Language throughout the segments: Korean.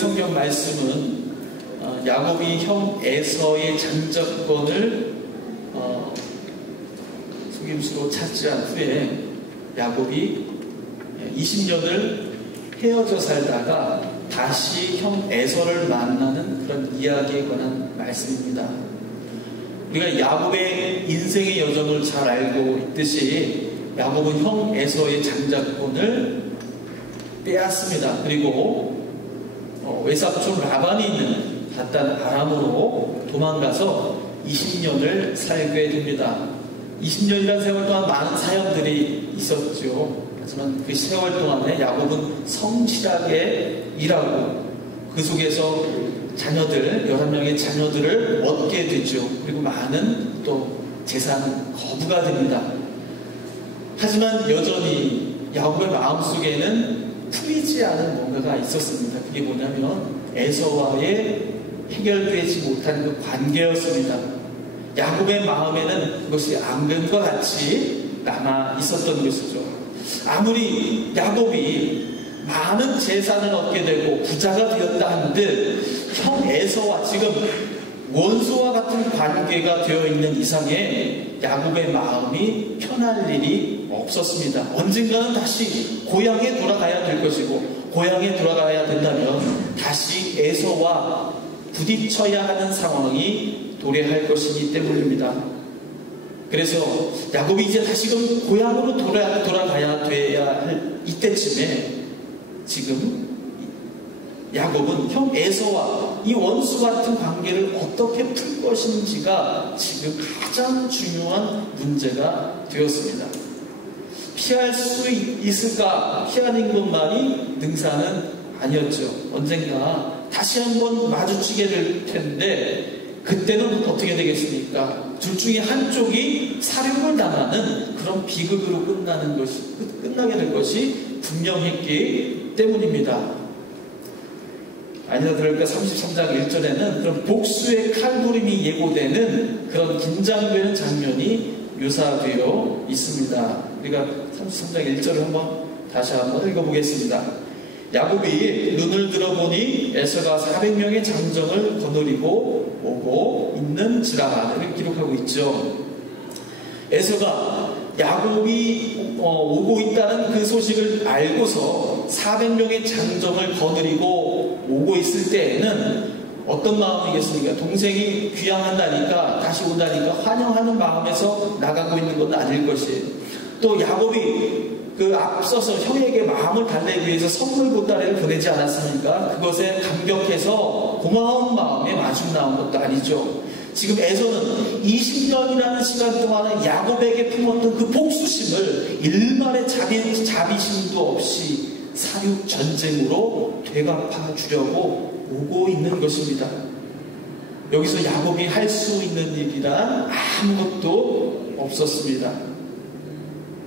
성경 말씀은 야곱이 형 에서의 장자권을 속임수로 차지한 후에 야곱이 20년을 헤어져 살다가 다시 형 에서를 만나는 그런 이야기에 관한 말씀입니다. 우리가 야곱의 인생의 여정을 잘 알고 있듯이 야곱은 형 에서의 장자권을 빼앗습니다. 그리고 외삼촌 라반이 있는 바단 아람으로 도망가서 20년을 살게 됩니다. 20년이라는 세월 동안 많은 사연들이 있었죠. 하지만 그 세월 동안에 야곱은 성실하게 일하고 그 속에서 자녀들, 11명의 자녀들을 얻게 되죠. 그리고 많은 또 재산 거부가 됩니다. 하지만 여전히 야곱의 마음속에는 풀리지 않은 뭔가가 있었습니다. 그게 뭐냐면 에서와의 해결되지 못한 그 관계였습니다. 야곱의 마음에는 그것이 앙금과 같이 남아 있었던 것이죠. 아무리 야곱이 많은 재산을 얻게 되고 부자가 되었다 한들 형 에서와 지금 원수와 같은 관계가 되어 있는 이상에 야곱의 마음이 편할 일이 없었습니다. 언젠가는 다시 고향에 돌아가야 될 것이고, 고향에 돌아가야 된다면 다시 에서와 부딪혀야 하는 상황이 도래할 것이기 때문입니다. 그래서 야곱이 이제 다시금 고향으로 돌아가야 돼야 할 이때쯤에 지금 야곱은 형 에서와 이 원수 같은 관계를 어떻게 풀 것인지가 지금 가장 중요한 문제가 되었습니다. 피할 수 있을까? 피하는 것만이 능사는 아니었죠. 언젠가 다시 한번 마주치게 될 텐데 그때는 어떻게 되겠습니까? 둘 중에 한쪽이 사륙을 당하는 그런 비극으로 끝나게 될 것이 분명했기 때문입니다. 아니다 들을까 33장 1절에는 그런 복수의 칼부림이 예고되는 그런 긴장되는 장면이 묘사되어 있습니다. 우리가 33장 1절을 다시 한번 읽어보겠습니다. 야곱이 눈을 들어보니 에서가 400명의 장정을 거느리고 오고 있는지라 이렇게 기록하고 있죠. 에서가 야곱이 오고 있다는 그 소식을 알고서 400명의 장정을 거느리고 오고 있을 때에는 어떤 마음이겠습니까? 동생이 귀향한다니까 다시 온다니까 환영하는 마음에서 나가고 있는 건 아닐 것이에요. 또 야곱이 그 앞서서 형에게 마음을 달래기 위해서 선물 보따리를 보내지 않았습니까? 그것에 감격해서 고마운 마음에 마중 나온 것도 아니죠. 지금 에서는 20년이라는 시간 동안에 야곱에게 품었던 그 복수심을 일말의 자비심도 없이 사륙 전쟁으로 되갚아 주려고 오고 있는 것입니다. 여기서 야곱이 할 수 있는 일이란 아무것도 없었습니다.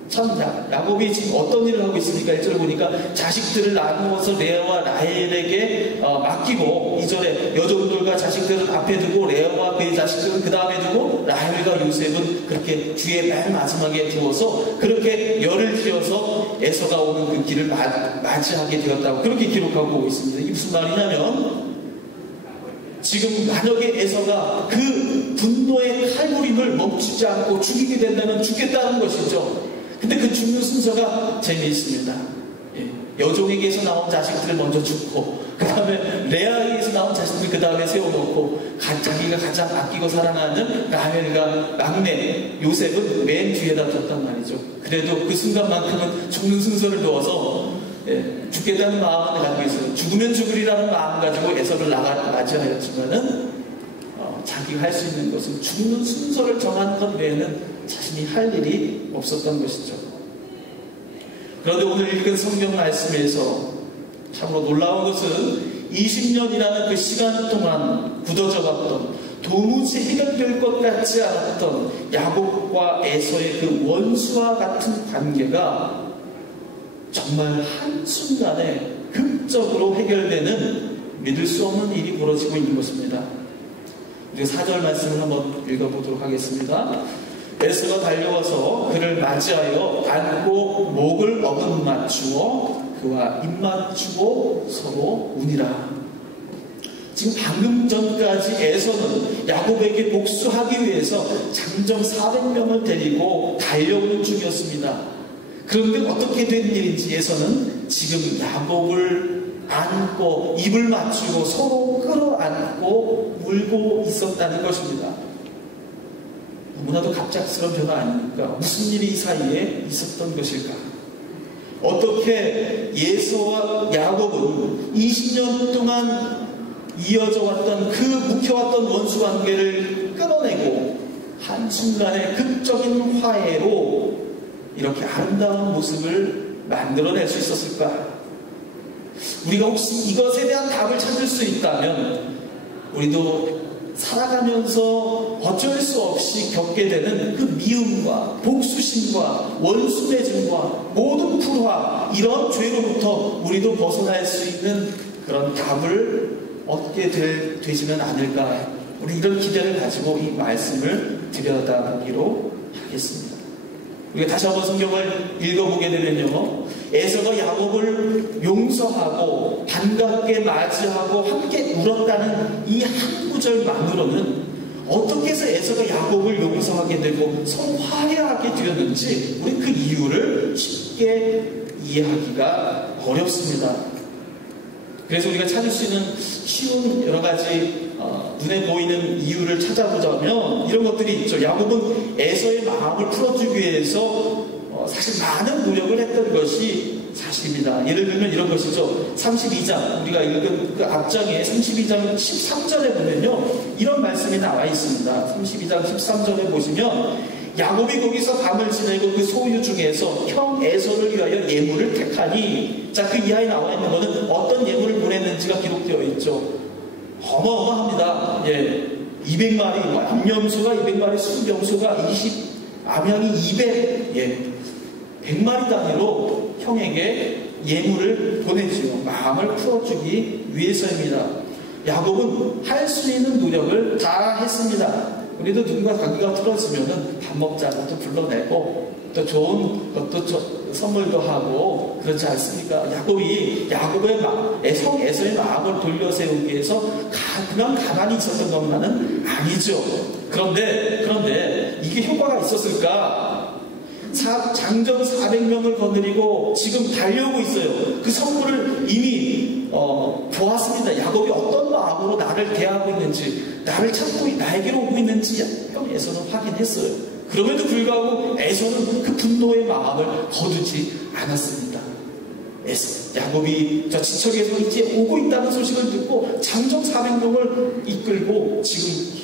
참 야곱이 지금 어떤 일을 하고 있습니까? 1절 보니까 자식들을 나누어서 레아와 라헬에게 맡기고 2절에 여종들과 자식들을 앞에 두고 레아와 그의 자식들을 그 다음에 두고 라헬과 요셉은 그렇게 뒤에 맨 마지막에 두어서 그렇게 열을 지어서 에서가 오는 그 길을 맞이하게 되었다고 그렇게 기록하고 있습니다. 이게 무슨 말이냐면 지금 만약에 에서가 그 분노의 칼부림을 멈추지 않고 죽이게 된다면 죽겠다는 것이죠. 근데 그 죽는 순서가 재미있습니다. 여종에게서 나온 자식들을 먼저 죽고 그 다음에 레아에게서 나온 자식들 그 다음에 세워놓고 자기가 가장 아끼고 사랑하는 라헬과 막내 요셉은 맨 뒤에다 뒀단 말이죠. 그래도 그 순간만큼은 죽는 순서를 두어서 죽겠다는 마음을 가지고 있어요. 죽으면 죽으리라는 마음 가지고 에서를 맞이하였지만은 자기가 할 수 있는 것은 죽는 순서를 정하는 것 외에는 자신이 할 일이 없었던 것이죠. 그런데 오늘 읽은 성경 말씀에서 참으로 놀라운 것은 20년이라는 그 시간 동안 굳어져 갔던 도무지 해결될 것 같지 않았던 야곱과 에서의 그 원수와 같은 관계가 정말 한순간에 극적으로 해결되는 믿을 수 없는 일이 벌어지고 있는 것입니다. 우리가 4절 말씀을 한번 읽어보도록 하겠습니다. 에서가 달려와서 그를 맞이하여 안고 목을 어긋맞추어 그와 입맞추고 서로 우니라. 지금 방금 전까지 에서는 야곱에게 복수하기 위해서 장정 400명을 데리고 달려오는 중이었습니다. 그런데 어떻게 된 일인지 에서는 지금 야곱을 안고 입을 맞추고 서로 끌어안고 울고 있었다는 것입니다. 너무나도 갑작스러운 변화 아닙니까? 무슨 일이 이 사이에 있었던 것일까? 어떻게 에서와 야곱은 20년 동안 이어져 왔던 그 묵혀왔던 원수 관계를 끊어내고 한순간에 극적인 화해로 이렇게 아름다운 모습을 만들어낼 수 있었을까? 우리가 혹시 이것에 대한 답을 찾을 수 있다면 우리도 살아가면서 어쩔 수 없이 겪게 되는 그 미움과 복수심과 원수 맺음과 모든 불화, 이런 죄로부터 우리도 벗어날 수 있는 그런 답을 얻게 되지는 않을까. 우리 이런 기대를 가지고 이 말씀을 들여다보기로 하겠습니다. 우리가 다시 한번 성경을 읽어보게 되면요, 에서가 야곱을 용서하고 반갑게 맞이하고 함께 울었다는 이 한 구절만으로는 어떻게 해서 에서가 야곱을 용서하게 되고 서로 화해하게 되었는지 우리 그 이유를 쉽게 이해하기가 어렵습니다. 그래서 우리가 찾을 수 있는 쉬운 여러 가지 눈에 보이는 이유를 찾아보자면 이런 것들이 있죠. 야곱은 에서의 마음을 풀어주기 위해서 사실 많은 노력을 했던 것이 사실입니다. 예를 들면 이런 것이죠. 32장, 우리가 읽은 그 앞장에 32장 13절에 보면요, 이런 말씀이 나와 있습니다. 32장 13절에 보시면 야곱이 거기서 밤을 지내고 그 소유 중에서 형 에서를 위하여 예물을 택하니, 자, 그 이하에 나와 있는 것은 어떤 예물을 보냈는지가 기록되어 있죠. 어마어마합니다. 예, 200마리, 암염소가 200마리, 순병소가 20, 암양이 200, 100마리 단위로 형에게 예물을 보내지요. 마음을 풀어주기 위해서입니다. 야곱은 할 수 있는 노력을 다 했습니다. 우리도 누군가 관계가 틀어지면은 밥 먹자고 또 불러내고 또 좋은 것도 선물도 하고 그렇지 않습니까? 야곱이 야곱의 에서의 마음을 돌려세우기 위해서 그냥 가만히 있었던 것만은 아니죠. 그런데 이게 효과가 있었을까? 장정 400명을 거느리고 지금 달려오고 있어요. 그 선물을 이미 보았습니다. 야곱이 어떤 마음으로 나를 대하고 있는지, 나를 찾고 나에게로 오고 있는지 에서는 확인했어요. 그럼에도 불구하고 에서는 그 분노의 마음을 거두지 않았습니다. 야곱이 저 지척에서 이제 오고 있다는 소식을 듣고 장정 400명을 이끌고 지금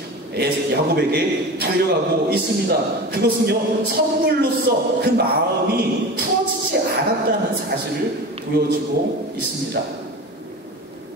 야곱에게 달려가고 있습니다. 그것은요, 선물로서 그 마음이 풀어지지 않았다는 사실을 보여주고 있습니다.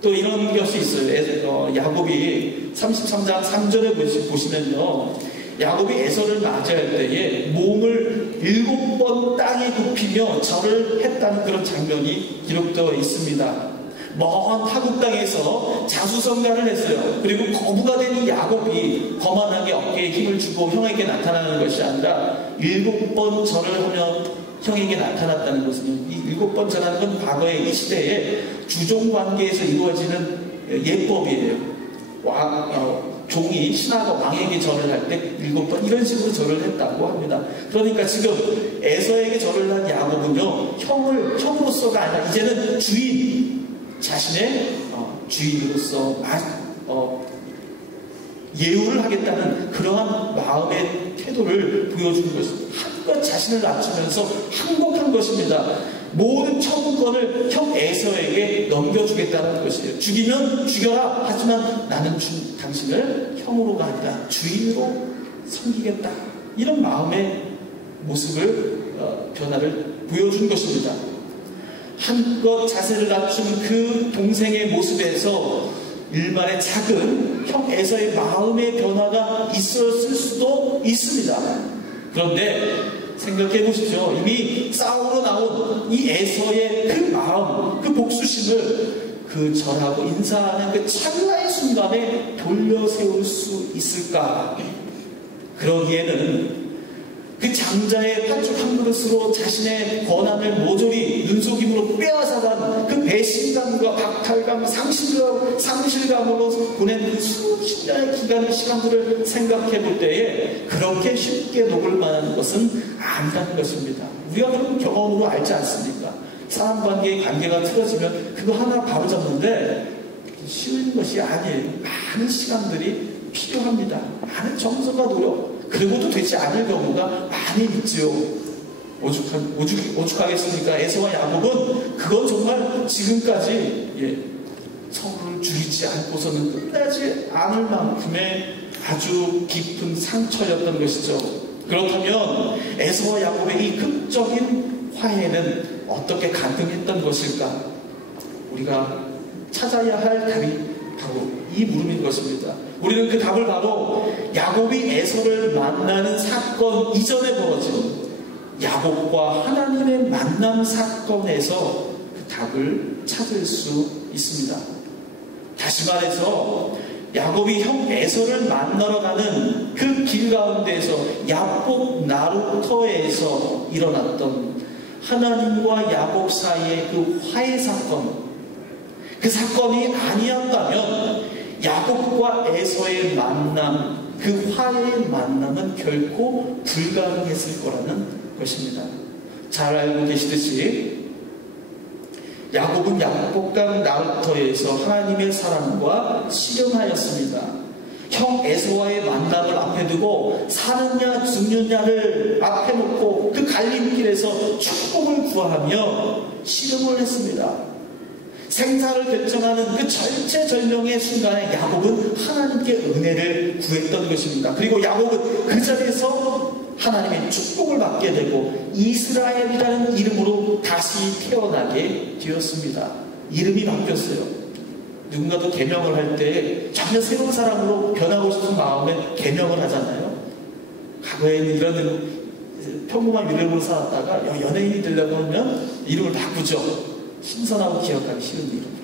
또 이런 것이 있어요. 야곱이 33장 3절에 보시면요, 야곱이 에서를 맞이할 때에 몸을 7번 땅에 굽히며 절을 했다는 그런 장면이 기록되어 있습니다. 먼 타국 땅에서 자수성가를 했어요. 그리고 거부가 된 이 야곱이 거만하게 어깨에 힘을 주고 형에게 나타나는 것이 아니라 7번 절을 하며 형에게 나타났다는 것은, 이 7번 절하는 건 과거의 이 시대에 주종 관계에서 이루어지는 예법이에요. 종이 신하가 왕에게 절을 할 때 7번 이런 식으로 절을 했다고 합니다. 그러니까 지금 에서에게 절을 한 야곱은요, 형으로서가 아니라 이제는 자신의 주인으로서 예우를 하겠다는 그러한 마음의 태도를 보여주는 것입니다. 한껏 자신을 낮추면서 항복한 것입니다. 모든 처분권을 형 에서에게 넘겨주겠다는 것이에요. 죽이면 죽여라. 하지만 나는 당신을 형으로가 아니라 주인으로 섬기겠다. 이런 마음의 모습을 변화를 보여준 것입니다. 한껏 자세를 낮춘 그 동생의 모습에서 일말의 작은 형 에서의 마음의 변화가 있었을 수도 있습니다. 그런데 생각해 보십시오. 이미 싸우러 나온 이 에서의 그 마음, 그 복수심을 그 절하고 인사하는 그 찰나의 순간에 돌려 세울 수 있을까? 그러기에는 그 장자의 팥죽 한 그릇으로 자신의 권한을 모조리 눈속임으로 빼앗아간 그 배신감과 박탈감, 상실감으로 보낸 그 수십 년의 시간들을 생각해 볼 때에 그렇게 쉽게 녹을 만한 것은 아니라는 것입니다. 우리가 그런 경험으로 알지 않습니까? 사람 관계가 틀어지면 그거 하나 바로잡는데 쉬운 것이 아니에요. 많은 시간들이 필요합니다. 많은 정성과 노력, 그리고도 되지 않을 경우가 많이 있지요. 오죽하겠습니까? 에서와 야곱은 그건 정말 지금까지 서로를 죽이지 않고서는 끝나지 않을 만큼의 아주 깊은 상처였던 것이죠. 그렇다면 에서와 야곱의 이 극적인 화해는 어떻게 가능했던 것일까? 우리가 찾아야 할 답이 바로 이 물음인 것입니다. 우리는 그 답을 바로 야곱이 에서를 만나는 사건 이전에 벌어진 야곱과 하나님의 만남 사건에서 그 답을 찾을 수 있습니다. 다시 말해서 야곱이 형 에서를 만나러 가는 그 길 가운데에서 야곱 나루터에서 일어났던 하나님과 야곱 사이의 그 화해 사건, 그 사건이 아니었다면 야곱과 에서의 만남, 그 화해의 만남은 결코 불가능했을 거라는 것입니다. 잘 알고 계시듯이 야곱은 야복강 나루터에서 하나님의 사랑과 실현하였습니다. 형 에서와의 만남을 앞에 두고 사느냐 죽느냐를 앞에 놓고 그 갈림길에서 축복을 구하며 씨름을 했습니다. 생사를 결정하는 그 절체절명의 순간에 야곱은 하나님께 은혜를 구했던 것입니다. 그리고 야곱은 그 자리에서 하나님의 축복을 받게 되고 이스라엘이라는 이름으로 다시 태어나게 되었습니다. 이름이 바뀌었어요. 누군가도 계명을 할 때 전혀 새로운 사람으로 변하고 싶은 마음에 계명을 하잖아요. 과거에는 이런 평범한 이름으로 살았다가 연예인이 되려고 하면 이름을 바꾸죠. 신선하고 기억하기 쉬운 이름.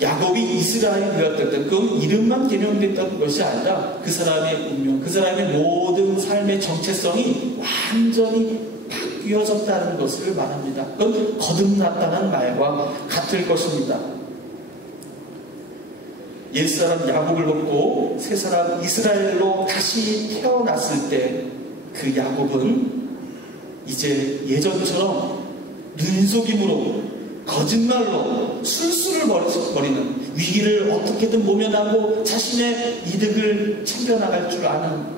야곱이 이스라엘이 되었을 때 그 이름만 계명됐다는 것이 아니라 그 사람의 운명, 그 사람의 모든 삶의 정체성이 완전히 바뀌어졌다는 것을 말합니다. 그건 거듭났다는 말과 같을 것입니다. 옛사람 야곱을 벗고 새사람 이스라엘로 다시 태어났을 때 그 야곱은 이제 예전처럼 눈속임으로 거짓말로 술수를 벌이는, 위기를 어떻게든 모면하고 자신의 이득을 챙겨나갈 줄 아는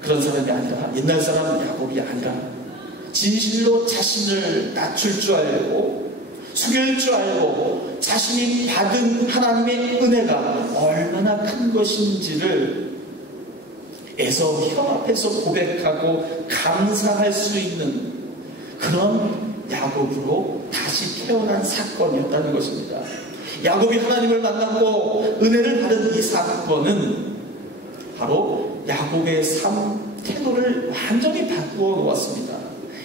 그런 사람이 아니라, 옛날 사람 야곱이 아니라 진실로 자신을 낮출 줄 알고 숙일 줄 알고 자신이 받은 하나님의 은혜가 얼마나 큰 것인지를 에서 형 앞에서 고백하고 감사할 수 있는 그런 야곱으로 다시 태어난 사건이었다는 것입니다. 야곱이 하나님을 만났고 은혜를 받은 이 사건은 바로 야곱의 삶 태도를 완전히 바꾸어 놓았습니다.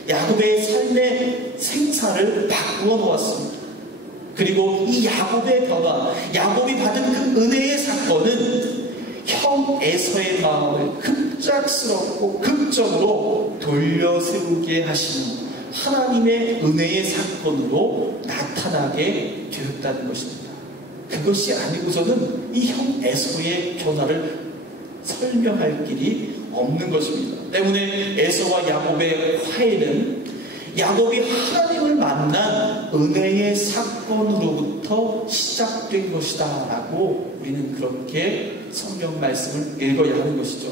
야곱의 삶의 생사를 바꾸어 놓았습니다. 그리고 이 야곱의 변화, 야곱이 받은 그 은혜의 사건은 형 에서의 마음을 급작스럽고 극적으로 돌려세우게 하시는 하나님의 은혜의 사건으로 나타나게 되었다는 것입니다. 그것이 아니고서는 이 형 에서의 변화를 설명할 길이 없는 것입니다. 때문에 에서와 야곱의 화해는 야곱이 하나님을 만난 은혜의 사건으로부터 시작된 것이다 라고 우리는 그렇게 성경 말씀을 읽어야 하는 것이죠.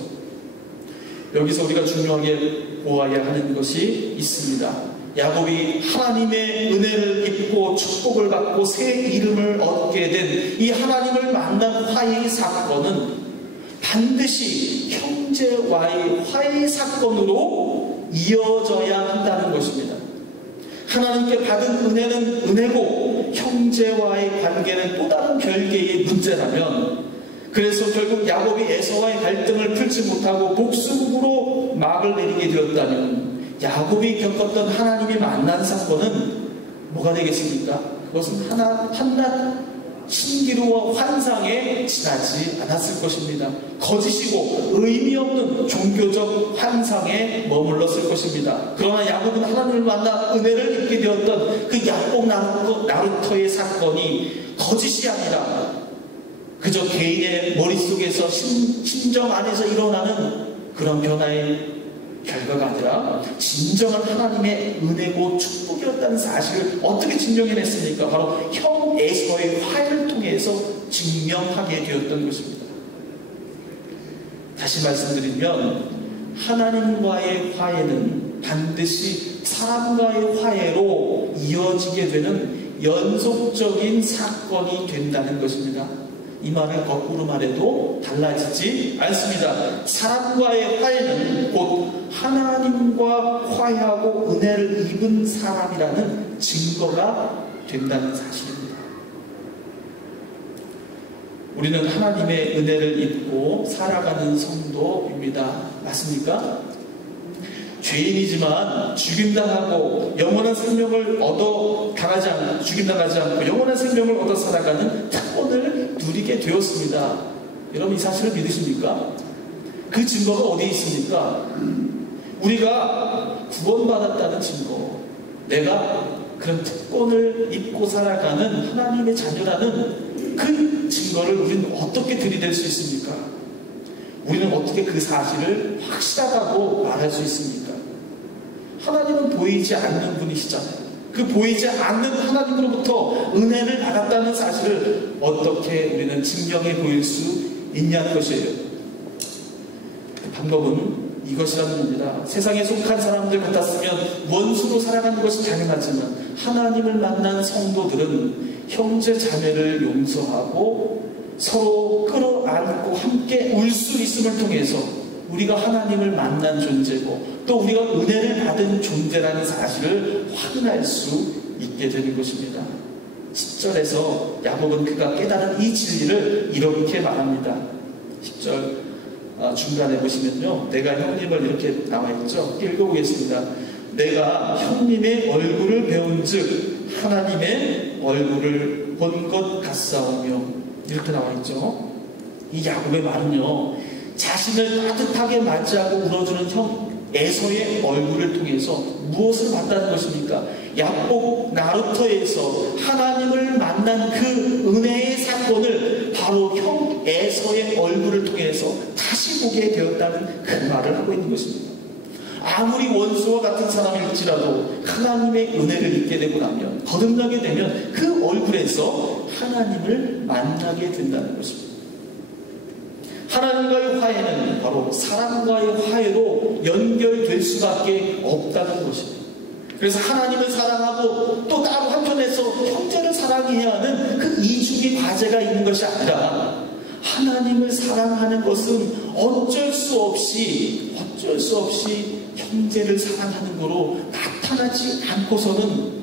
여기서 우리가 중요하게 보아야 하는 것이 있습니다. 야곱이 하나님의 은혜를 입고 축복을 받고 새 이름을 얻게 된 이 하나님을 만난 화해의 사건은 반드시 형제와의 화해 사건으로 이어져야 한다는 것입니다. 하나님께 받은 은혜는 은혜고 형제와의 관계는 또 다른 별개의 문제라면, 그래서 결국 야곱이 에서와의 갈등을 풀지 못하고 복수국으로 막을 내리게 되었다면 야곱이 겪었던 하나님의 만난 사건은 뭐가 되겠습니까? 그것은 한낱 신기루와 환상에 지나지 않았을 것입니다. 거짓이고 의미 없는 종교적 환상에 머물렀을 것입니다. 그러나 야곱은 하나님을 만나 은혜를 입게 되었던 그 야곱 나루터의 사건이 거짓이 아니라 그저 개인의 머릿속에서 심정 안에서 일어나는 그런 변화의 결과가 아니라 진정한 하나님의 은혜고 축복이었다는 사실을 어떻게 증명해냈습니까? 바로 형 에서의 화해를 통해서 증명하게 되었던 것입니다. 다시 말씀드리면 하나님과의 화해는 반드시 사람과의 화해로 이어지게 되는 연속적인 사건이 된다는 것입니다. 이 말을 거꾸로 말해도 달라지지 않습니다. 사람과의 화해는 곧 하나님과 화해하고 은혜를 입은 사람이라는 증거가 된다는 사실입니다. 우리는 하나님의 은혜를 입고 살아가는 성도입니다. 맞습니까? 죄인이지만 죽임당하고 영원한 생명을 죽임당하지 않고 영원한 생명을 얻어 살아가는 특권을 누리게 되었습니다. 여러분 이 사실을 믿으십니까? 그 증거가 어디에 있습니까? 우리가 구원받았다는 증거, 내가 그런 특권을 입고 살아가는 하나님의 자녀라는 그 증거를 우리는 어떻게 들이댈 수 있습니까? 우리는 어떻게 그 사실을 확실하다고 말할 수 있습니까? 하나님은 보이지 않는 분이시잖아요. 그 보이지 않는 하나님으로부터 은혜를 받았다는 사실을 어떻게 우리는 증명해 보일 수 있냐는 것이에요. 그 방법은 이것이라는 겁니다. 세상에 속한 사람들 같았으면 원수로 살아가는 것이 당연하지만 하나님을 만난 성도들은 형제 자매를 용서하고 서로 끌어안고 함께 울 수 있음을 통해서 우리가 하나님을 만난 존재고 또 우리가 은혜를 받은 존재라는 사실을 확인할 수 있게 되는 것입니다. 10절에서 야곱은 그가 깨달은 이 진리를 이렇게 말합니다. 10절 중간에 보시면요, 내가 형님을 이렇게 나와있죠. 읽어보겠습니다. 내가 형님의 얼굴을 배운즉 하나님의 얼굴을 본 것 같사오며, 이렇게 나와있죠. 이 야곱의 말은요, 자신을 따뜻하게 맞이하고 울어주는 형 에서의 얼굴을 통해서 무엇을 봤다는 것입니까? 야곱 나루터에서 하나님을 만난 그 은혜의 사건을 바로 형 에서의 얼굴을 통해서 다시 보게 되었다는 그 말을 하고 있는 것입니다. 아무리 원수와 같은 사람일지라도 하나님의 은혜를 입게 되고 나면, 거듭나게 되면 그 얼굴에서 하나님을 만나게 된다는 것입니다. 하나님과의 화해는 바로 사람과의 화해로 연결될 수밖에 없다는 것입니다. 그래서 하나님을 사랑하고 또 따로 한편에서 형제를 사랑해야 하는 그 이중의 과제가 있는 것이 아니라, 하나님을 사랑하는 것은 어쩔 수 없이 형제를 사랑하는 거로 나타나지 않고서는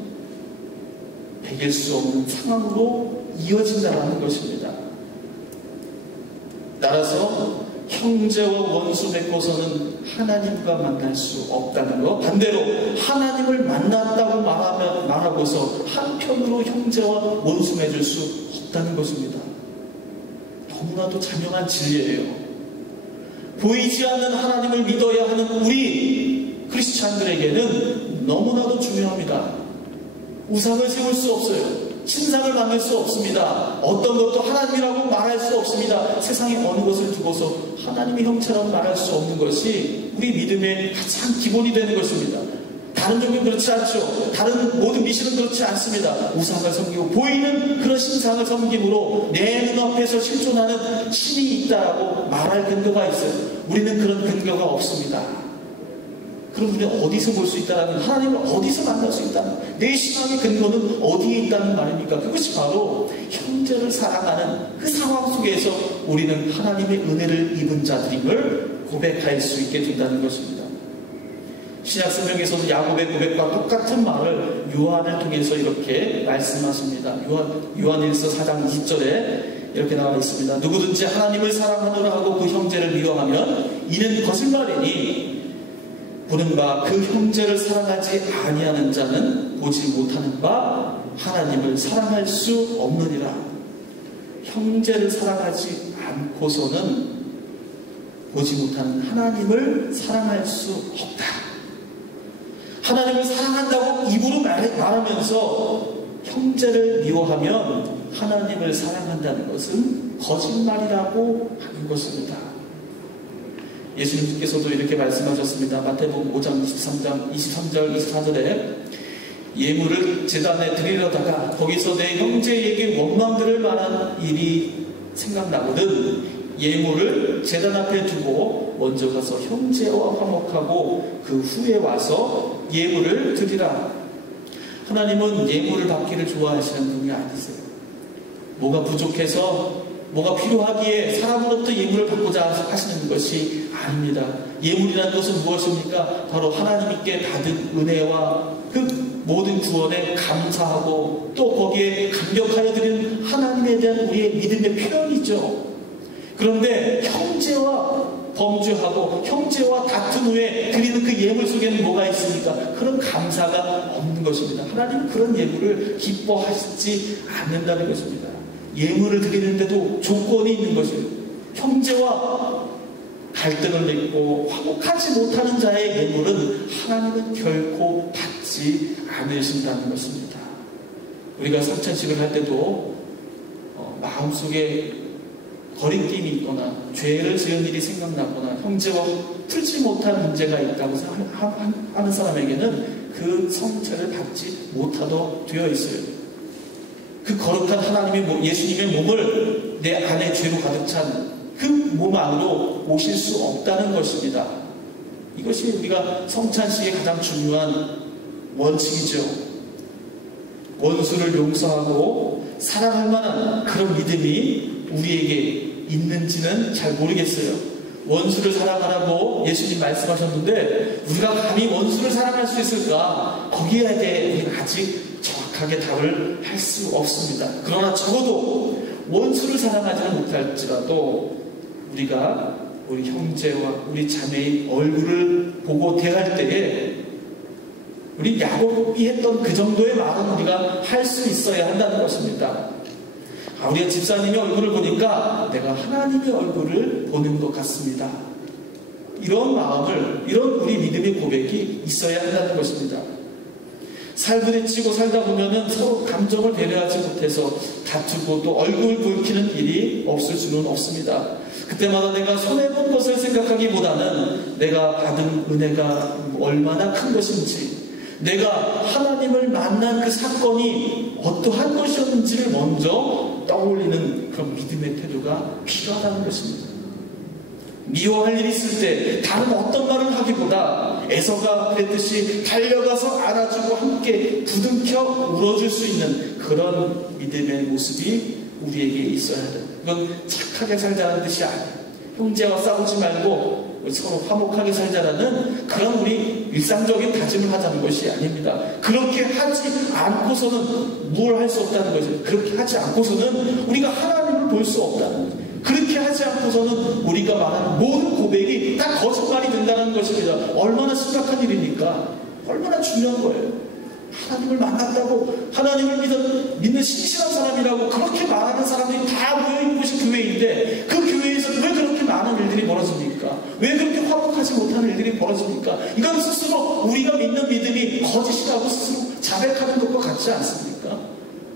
배길 수 없는 상황으로 이어진다는 것입니다. 따라서 형제와 원수 맺고서는 하나님과 만날 수 없다는 것, 반대로 하나님을 만났다고 말하고서 한편으로 형제와 원수 맺을 수 없다는 것입니다. 너무나도 자명한 진리예요. 보이지 않는 하나님을 믿어야 하는 우리 크리스찬들에게는 너무나도 중요합니다. 우상을 세울 수 없어요. 신상을 만들 수 없습니다. 어떤 것도 하나님이라고 말할 수 없습니다. 세상에 어느 것을 두고서 하나님의 형체라고 말할 수 없는 것이 우리 믿음의 가장 기본이 되는 것입니다. 다른 종교는 그렇지 않죠. 다른 모든 미신은 그렇지 않습니다. 우상을 섬기고 보이는 그런 신상을 섬김으로 내 눈앞에서 실존하는 신이 있다라고 말할 근거가 있어요. 우리는 그런 근거가 없습니다. 그럼 우리는 어디서 볼 수 있다는, 하나님을 어디서 만날 수 있다는, 내 신앙의 근거는 어디에 있다는 말입니까? 그것이 바로 형제를 사랑하는 그 상황 속에서 우리는 하나님의 은혜를 입은 자들임을 고백할 수 있게 된다는 것입니다. 신약성경에서도 야곱의 고백과 똑같은 말을 요한을 통해서 이렇게 말씀하십니다. 요한일서 4장 20절에 이렇게 나와 있습니다. 누구든지 하나님을 사랑하노라 하고 그 형제를 미워하면 이는 거짓말이니 보는 바 그 형제를 사랑하지 아니하는 자는 보지 못하는 바 하나님을 사랑할 수 없느니라. 형제를 사랑하지 않고서는 보지 못하는 하나님을 사랑할 수 없다. 하나님을 사랑한다고 입으로 말하면서 형제를 미워하면 하나님을 사랑한다는 것은 거짓말이라고 하는 것입니다. 예수님께서도 이렇게 말씀하셨습니다. 마태복음 5장 23절 24절에 예물을 제단에 드리려다가 거기서 내 형제에게 원망들을 말한 일이 생각나거든 예물을 제단 앞에 두고 먼저 가서 형제와 화목하고 그 후에 와서 예물을 드리라. 하나님은 예물을 받기를 좋아하시는 분이 아니세요. 뭐가 부족해서 뭐가 필요하기에 사람으로부터 예물을 받고자 하시는 것이 아닙니다. 예물이라는 것은 무엇입니까? 바로 하나님께 받은 은혜와 그 모든 구원에 감사하고 또 거기에 감격하여 드리는 하나님에 대한 우리의 믿음의 표현이죠. 그런데 형제와 범죄하고 형제와 다툰 후에 드리는 그 예물 속에는 뭐가 있습니까? 그런 감사가 없는 것입니다. 하나님은 그런 예물을 기뻐하시지 않는다는 것입니다. 예물을 드리는데도 조건이 있는 것입니다. 형제와 갈등을 맺고 화목하지 못하는 자의 예물은 하나님은 결코 받지 않으신다는 것입니다. 우리가 성찬식을 할 때도 마음속에 거리낌이 있거나 죄를 지은 일이 생각나거나 형제와 풀지 못한 문제가 있다고 하는 사람에게는 그 성찬을 받지 못하도록 되어 있어요. 그 거룩한 하나님의 예수님의 몸을 내 안에 죄로 가득 찬 그 몸 안으로 오실 수 없다는 것입니다. 이것이 우리가 성찬식의 가장 중요한 원칙이죠. 원수를 용서하고 사랑할 만한 그런 믿음이 우리에게 있는지는 잘 모르겠어요. 원수를 사랑하라고 예수님 말씀하셨는데 우리가 감히 원수를 사랑할 수 있을까? 거기에 대해 우리가 아직 정확하게 답을 할 수 없습니다. 그러나 적어도 원수를 사랑하지는 못할지라도 우리가 우리 형제와 우리 자매의 얼굴을 보고 대할 때에 우리 야곱이 했던 그 정도의 마음 우리가 할 수 있어야 한다는 것입니다. 우리가 집사님의 얼굴을 보니까 내가 하나님의 얼굴을 보는 것 같습니다. 이런 마음을, 이런 우리 믿음의 고백이 있어야 한다는 것입니다. 살부대치고 살다 보면은 서로 감정을 배려하지 못해서 다투고 또 얼굴 붉히는 일이 없을 수는 없습니다. 그때마다 내가 손해본 것을 생각하기보다는 내가 받은 은혜가 얼마나 큰 것인지, 내가 하나님을 만난 그 사건이 어떠한 것이었는지를 먼저 떠올리는 그런 믿음의 태도가 필요하다는 것입니다. 미워할 일이 있을 때 다른 어떤 말을 하기보다 에서가 그랬듯이 달려가서 안아주고 함께 부둥켜 울어줄 수 있는 그런 믿음의 모습이 우리에게 있어야 돼요. 이건 착하게 살자는 뜻이 아니에요. 형제와 싸우지 말고 서로 화목하게 살자라는 그런 우리 일상적인 다짐을 하자는 것이 아닙니다. 그렇게 하지 않고서는 뭘 할 수 없다는 거죠. 그렇게 하지 않고서는 우리가 하나님을 볼 수 없다는 거죠. 그렇게 하지 않고서는 우리가 말하는 모든 고백이 다 거짓말이 된다는 것입니다. 얼마나 심각한 일입니까? 얼마나 중요한 거예요. 하나님을 만났다고, 하나님을 믿는 신실한 사람이라고 그렇게 말하는 사람들이 다 모여있는 곳이 교회인데 그 교회에서 왜 그렇게 많은 일들이 벌어집니까? 왜 그렇게 화목하지 못하는 일들이 벌어집니까? 이건 스스로 우리가 믿는 믿음이 거짓이라고 스스로 자백하는 것과 같지 않습니까?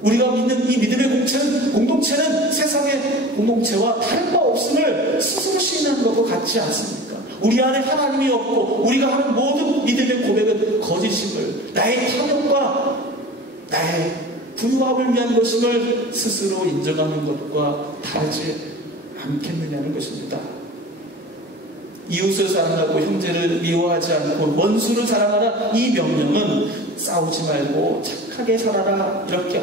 우리가 믿는 이 믿음의 공동체는 세상의 공동체와 다른 바 없음을 스스로 시인하는 것과 같지 않습니까? 우리 안에 하나님이 없고 우리가 하는 모든 믿음의 고백은 거짓임을, 나의 탐욕과 나의 부유함을 위한 것임을 스스로 인정하는 것과 다르지 않겠느냐는 것입니다. 이웃을 사랑하고 형제를 미워하지 않고 원수를 사랑하라, 이 명령은 싸우지 말고 착하게 살아라 이렇게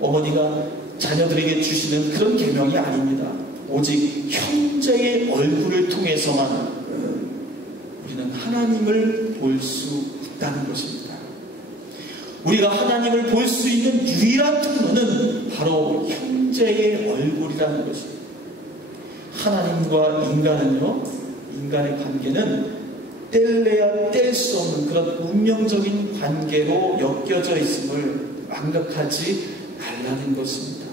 어머니가 자녀들에게 주시는 그런 계명이 아닙니다. 오직 형제의 얼굴을 통해서만 우리는 하나님을 볼 수 있다는 것입니다. 우리가 하나님을 볼 수 있는 유일한 통로는 바로 형제의 얼굴이라는 것입니다. 하나님과 인간의 관계는 뗄래야 뗄 수 없는 그런 운명적인 관계로 엮여져 있음을 망각하지 말라는 것입니다.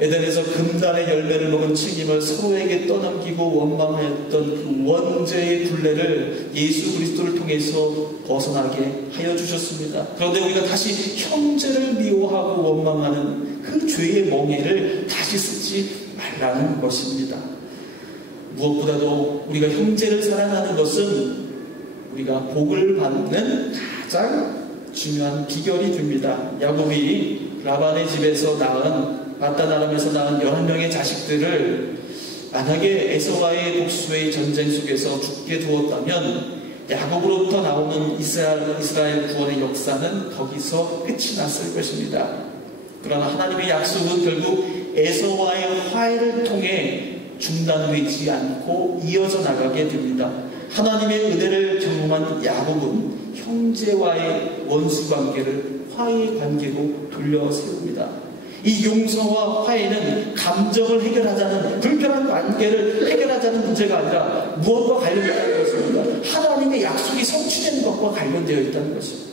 에덴에서 금단의 열매를 먹은 책임을 서로에게 떠넘기고 원망했던 그 원죄의 굴레를 예수 그리스도를 통해서 벗어나게 하여 주셨습니다. 그런데 우리가 다시 형제를 미워하고 원망하는 그 죄의 멍에를 다시 쓰지 말라는 것입니다. 무엇보다도 우리가 형제를 사랑하는 것은 우리가 복을 받는 가장 중요한 비결이 됩니다. 야곱이 라반의 집에서 낳은 마단 아람에서 낳은 11명의 자식들을 만약에 에서와의 복수의 전쟁 속에서 죽게 두었다면 야곱으로부터 나오는 이스라엘 구원의 역사는 거기서 끝이 났을 것입니다. 그러나 하나님의 약속은 결국 에서와의 화해를 통해 중단되지 않고 이어져 나가게 됩니다. 하나님의 은혜를 경험한 야곱은 형제와의 원수 관계를 화해의 관계로 돌려 세웁니다. 이 용서와 화해는 감정을 해결하자는, 불편한 관계를 해결하자는 문제가 아니라 무엇과 관련되어 있습니다. 하나님의 약속이 성취되는 것과 관련되어 있다는 것입니다.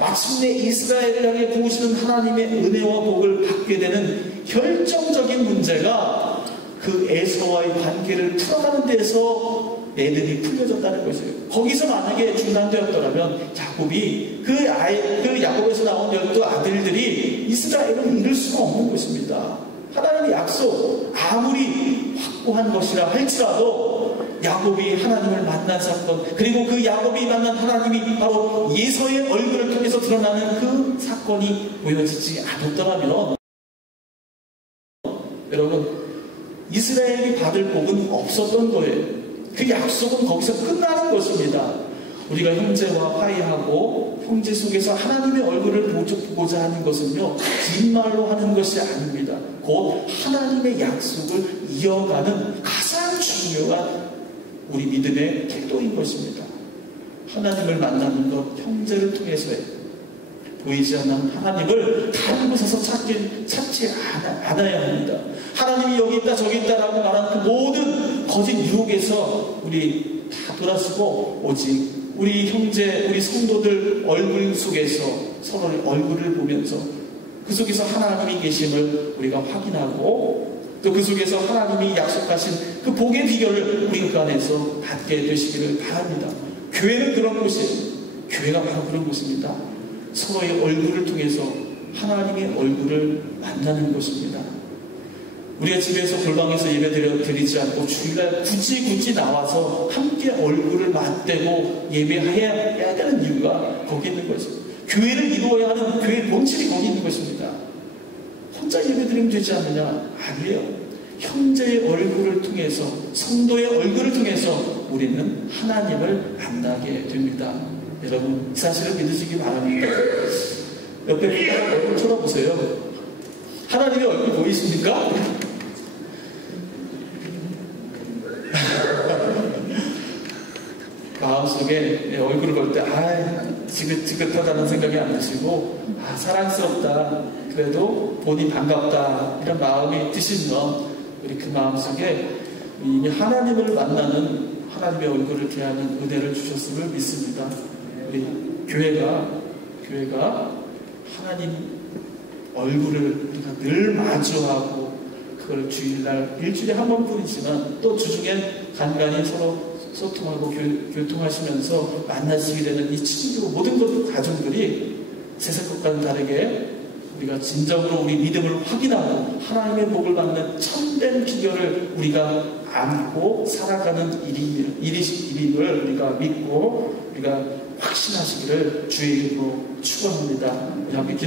마침내 이스라엘을 향해 부으시는 하나님의 은혜와 복을 받게 되는 결정적인 문제가 그 에서와의 관계를 풀어가는 데서 애들이 풀려졌다는 것이에요. 거기서 만약에 중단되었더라면 야곱이 그 야곱에서 나온 12 아들들이 이스라엘을 이룰 수가 없는 것입니다. 하나님의 약속 아무리 확고한 것이라 할지라도 야곱이 하나님을 만난 사건, 그리고 그 야곱이 만난 하나님이 바로 예서의 얼굴을 통해서 드러나는 그 사건이 보여지지 않았더라면 여러분 이스라엘이 받을 복은 없었던 거예요. 그 약속은 거기서 끝나는 것입니다. 우리가 형제와 화해하고 형제 속에서 하나님의 얼굴을 보고자 하는 것은요, 긴 말로 하는 것이 아닙니다. 곧 하나님의 약속을 이어가는 가장 중요한 우리 믿음의 태도인 것입니다. 하나님을 만나는 것, 형제를 통해서요. 보이지 않는 하나님을 다른 곳에서 찾지 않아야 합니다. 하나님이 여기 있다 저기 있다라고 말하는 그 모든 거짓 유혹에서 우리 다 돌아서고 오직 우리 형제, 우리 성도들 얼굴 속에서 서로의 얼굴을 보면서 그 속에서 하나님이 계심을 우리가 확인하고 또 그 속에서 하나님이 약속하신 그 복의 비결을 우리가 그 안에서 받게 되시기를 바랍니다. 교회는 그런 곳이에요. 교회가 바로 그런 곳입니다. 서로의 얼굴을 통해서 하나님의 얼굴을 만나는 것입니다. 우리가 집에서 골방에서 예배 드리지 않고 주일날 굳이 나와서 함께 얼굴을 맞대고 예배해야 되는 이유가 거기 있는 것입니다. 교회를 이루어야 하는 교회의 본질이 거기 있는 것입니다. 혼자 예배 드리면 되지 않느냐? 아니에요. 형제의 얼굴을 통해서, 성도의 얼굴을 통해서 우리는 하나님을 만나게 됩니다. 여러분, 이 사실을 믿으시기 바랍니다. 옆에 얼굴 쳐다보세요. 하나님의 얼굴 보이십니까? 마음속에 얼굴을 볼 때 지긋지긋하다는 생각이 안 드시고 사랑스럽다, 그래도 보니 반갑다, 이런 마음이 드시면 우리 그 마음속에 이미 하나님을 만나는, 하나님의 얼굴을 대하는 은혜를 주셨음을 믿습니다. 우리 교회가 하나님 얼굴을 우리가 늘 마주하고 그걸 주일날 일주일에 한 번뿐이지만 또 주중에 간간히 서로 소통하고 교통하시면서 만나시게 되는 이 친구, 모든 것 가정들이 세상 것과는 다르게 우리가 진정으로 우리 믿음을 확인하고 하나님의 복을 받는 참된 비결을 우리가 안고 살아가는 일임을 우리가 믿고 우리가 확신하시기를 주의 이름으로 축원합니다. 우리 함께